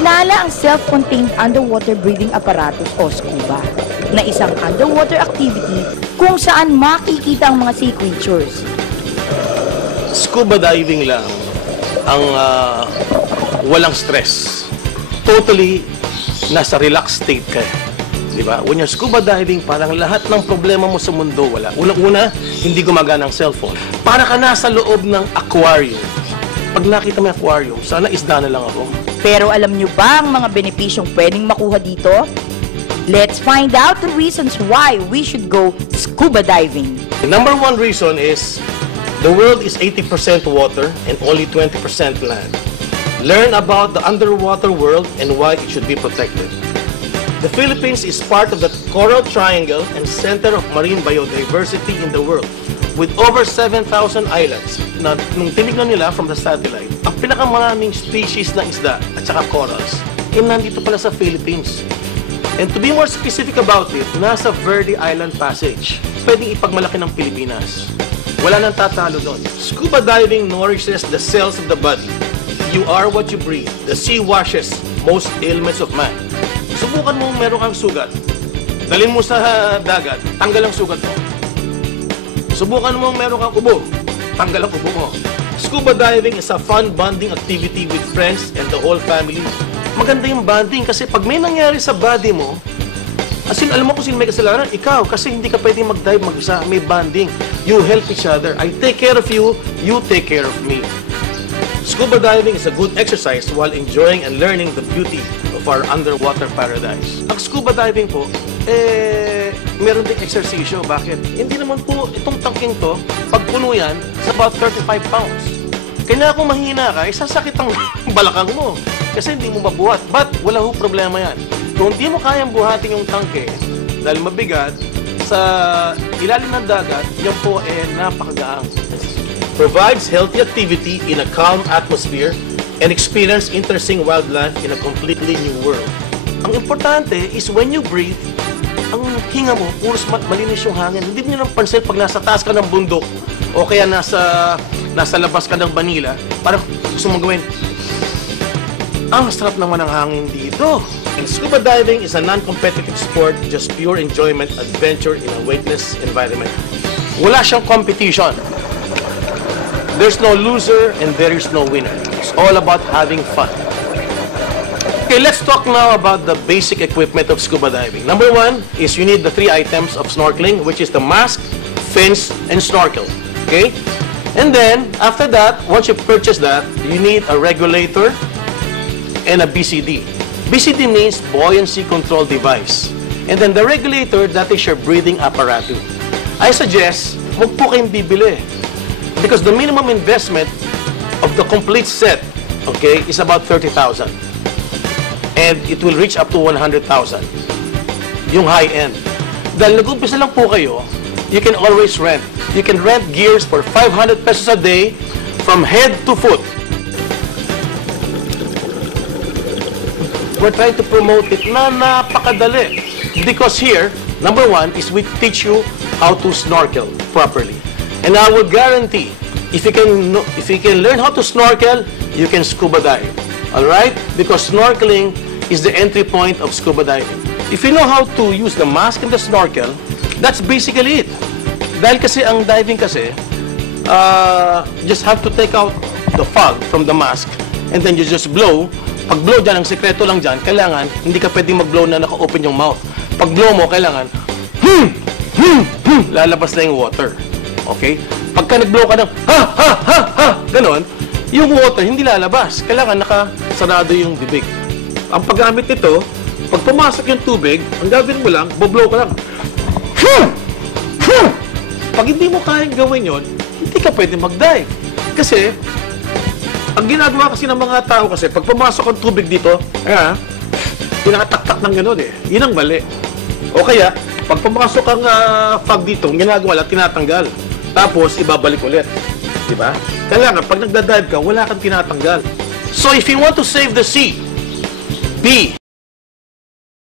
Kilala ang self-contained underwater breathing apparatus o SCUBA na isang underwater activity kung saan makikita ang mga sea creatures. Scuba diving lang ang walang stress. Totally nasa relaxed state ka. Diba? When you're scuba diving, parang lahat ng problema mo sa mundo wala. Unang-una, hindi gumagana ang cellphone. Para ka nasa loob ng aquarium. Pag nakita mo yung aquarium, sana isda na lang ako. Pero alam nyo ba ang mga benepisyong pwedeng makuha dito? Let's find out the reasons why we should go scuba diving. The number one reason is the world is 80% water and only 20% land. Learn about the underwater world and why it should be protected. The Philippines is part of the Coral Triangle and center of marine biodiversity in the world with over 7,000 islands. Na nung tinignan nila from the satellite, ang pinakamaraming species ng isda at saka corals, nandito pala sa Philippines. And to be more specific about it, nasa Verde Island Passage. Pwedeng ipagmalaki ng Pilipinas. Wala nang tatalo doon. Scuba diving nourishes the cells of the body. You are what you breathe. The sea washes most ailments of man. Subukan mo meron kang sugat. Dalhin mo sa dagat, tanggal ang sugat mo. Subukan mo meron kang ubo. Tanggal ang ubo mo. Scuba diving is a fun bonding activity with friends and the whole family. Maganda yung bonding kasi pag may nangyari sa body mo, alam mo kung sino may kasalanan? Ikaw. Kasi hindi ka pwedeng mag-dive mag-isa. May bonding. You help each other. I take care of you. You take care of me. Scuba diving is a good exercise while enjoying and learning the beauty of our underwater paradise. Ang scuba diving po, meron ding exercisyo. Bakit? Hindi naman po itong tangking to, pag puno yan, it's about 35 pounds. Kaya kung mahina ka, isasakit ang balakang mo. Kasi hindi mo mabuhat. But wala ho problema yan. Kung hindi mo kayang buhatin yung tangke, dahil mabigat, sa ilalim ng dagat, yan po napakagaang. Provides healthy activity in a calm atmosphere and experience interesting wildlife in a completely new world. Ang importante is when you breathe, ang hinga mo, puros malinis yung hangin. Hindi nyo nang pansin pag nasa taas ka ng bundok o kaya nasa labas ka ng Manila, parang gusto mong gawin, ang sarap naman ng hangin dito. And scuba diving is a non-competitive sport, just pure enjoyment, adventure in a weightless environment. Wala siyang competition. There's no loser and there is no winner. It's all about having fun. Okay, let's talk now about the basic equipment of scuba diving. Number one is you need the 3 items of snorkeling, which is the mask, fins, and snorkel. Okay? And then, after that, once you purchase that, you need a regulator and a BCD. BCD means buoyancy control device. And then the regulator, that is your breathing apparatus. I suggest, huwag po kayong bibili. Because the minimum investment of the complete set, okay, is about 30,000. And it will reach up to 100,000. Yung high-end. Dahil nag-umpisa lang po kayo, you can always rent. You can rent gears for 500 pesos a day from head to foot. We're trying to promote it na napakadali. Because here, number one is we teach you how to snorkel properly. And I would guarantee, if you can learn how to snorkel, you can scuba dive. All right? Because snorkeling is the entry point of scuba diving. If you know how to use the mask and the snorkel, that's basically it. Dahil kasi ang diving kasi, just have to take out the fog from the mask and then you just blow. Pag blow dyan, ang sekreto lang dyan, kailangan hindi ka pwedeng mag-blow na naka-open yung mouth. Pag blow mo, kailangan lalabas na yung water. Okay? Pagka nag-blow ka ng ganon, yung water hindi lalabas. Kailangan nakasarado yung bibig. Ang paggamit nito, pag pumasok yung tubig, ang gagawin mo lang, boblow ka lang. Pag hindi mo kayang gawin yon, hindi ka pwede mag-dive. Kasi, ang ginagawa kasi ng mga tao kasi, pag pumasok ang tubig dito, pinakataktak ng gano'n eh. Yun ang mali. O kaya, pag pumasok ang fog dito, ang ginagawa lang, tinatanggal. Tapos, ibabalik ulit. Diba? Kailangan, pag nagda-dive ka, wala kang tinatanggal. So, if you want to save the sea, be